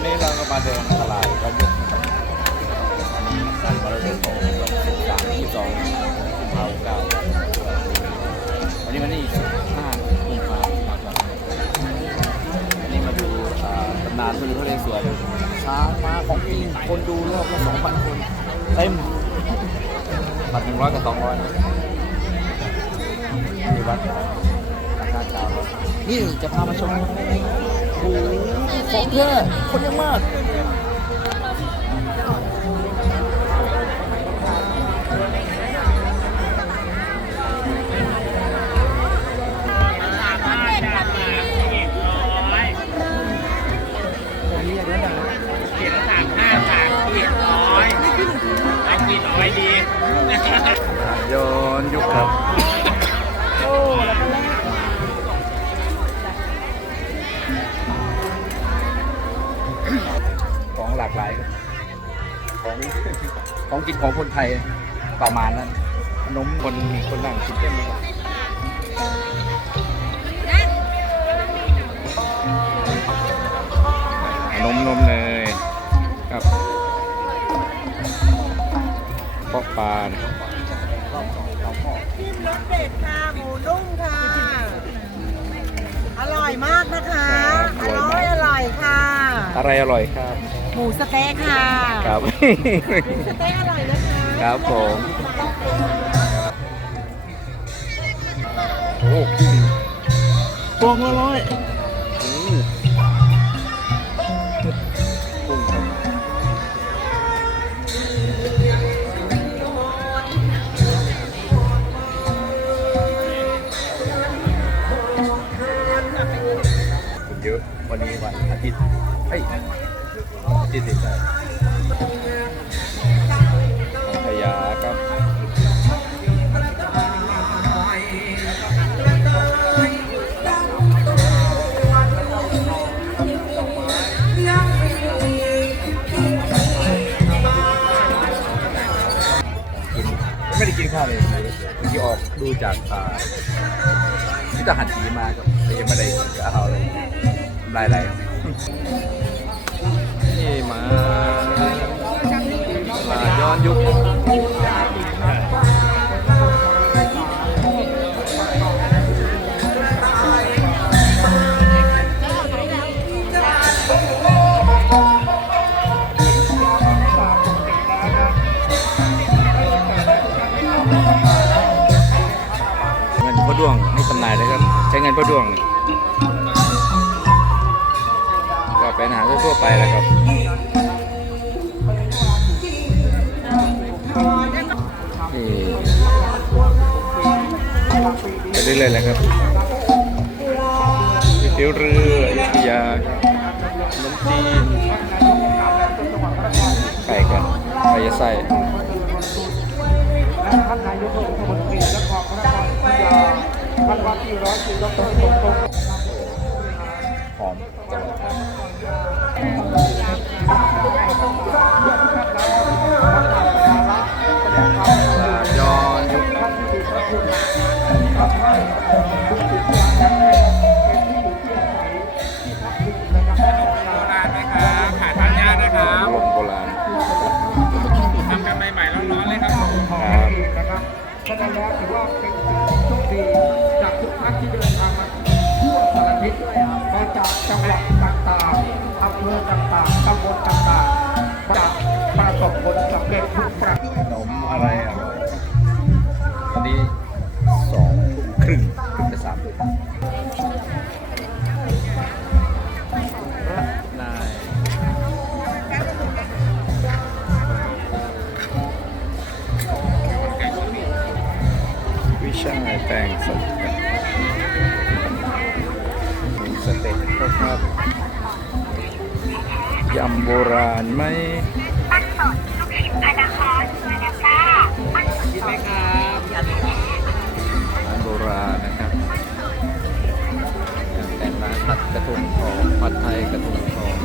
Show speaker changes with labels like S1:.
S1: วันนี้เราก็มาเดินตลาดก็ยุกนะครับอันนี้วันมรดกของวันที่สามที่สองกุมาเก้าวันนี้วันที่สิบห้ากุมภาพันธ์ครับอันนี้มาดูอ่าตำนานพระนเรศวรช้างมาของจริงคนดูรอบละสองพันคนเต็มบัตรหนึ่งร้อยกับสองร้อยที่วัดราคาเก่านี่จะพามาชม โอ้โหของแท้คนเยอะมาก
S2: ขีดละสามห้าสามขีดร้อย ขอ
S1: งกินของคนไทยประมาณนั้นขนมคนมีคนนั่งกินเต็มเลยนมนมเนยครับปอกปาน
S3: จิ้มรสเด็ดค่ะหมูนุ่มค่ะ อร่อยมากนะคะ อร่อยอร่อยค่ะ
S1: อะไรอร่อยครับ
S3: หมูสะเต๊ะค่ะ
S1: ครับ
S3: หมูสะเต๊ะอร่อยนะคะ
S1: ครับผม โอ้กุ้งฟองละร้อย วันนี้วันอาทิตย์เฮ้ยอาทิตย์สิใช่พยาครับไม่ได้กินข้าวเลยเมื่อกี้ออกดูจากอ่าที่ทหารสีมาครับยังไม่ได้กินข้าวเลยำลายไหลนี่มาลาย้อนยุคเงินพ่อด้วงให้จำหน่ายเลยครับ ใช้เงินพ่อด้วง เป็นอาหารทั่วไปแหล้วครับนี่ไปเรื่อยๆเลยครับเตี๋ยวเรือยุธยาครับขนมจีนไก่กันไก่ยะไส้หอมจังเลยครับย้อนยุค
S2: โบราณไหมครับขายทานยากนะครับ
S1: ลมโบ ราณ
S2: ทำกันใหม่ๆร้อนๆเลยครับผม
S1: ครับ
S4: นะครับ ฉะนั้นแล้วถือว่าเป็นสิ่งโชคดี จังหวัดต่างๆอำเภอต่างๆตำบลต่างๆจากประสบผลสำเร็จทุกประเทศ
S1: ขนมอะไรอะอันนี้สองทุ่มครึ่งครึ่งสามทุ่มนายวิชาแต่งสด เต็กครับยำโบราณไหมปั้สดลูกนพนัานะจ้ปั้สด
S2: ไหม
S1: ครับร้โบราณนะครับแต่ร้านผัดกระทงทองผัดไทยกระทงทอง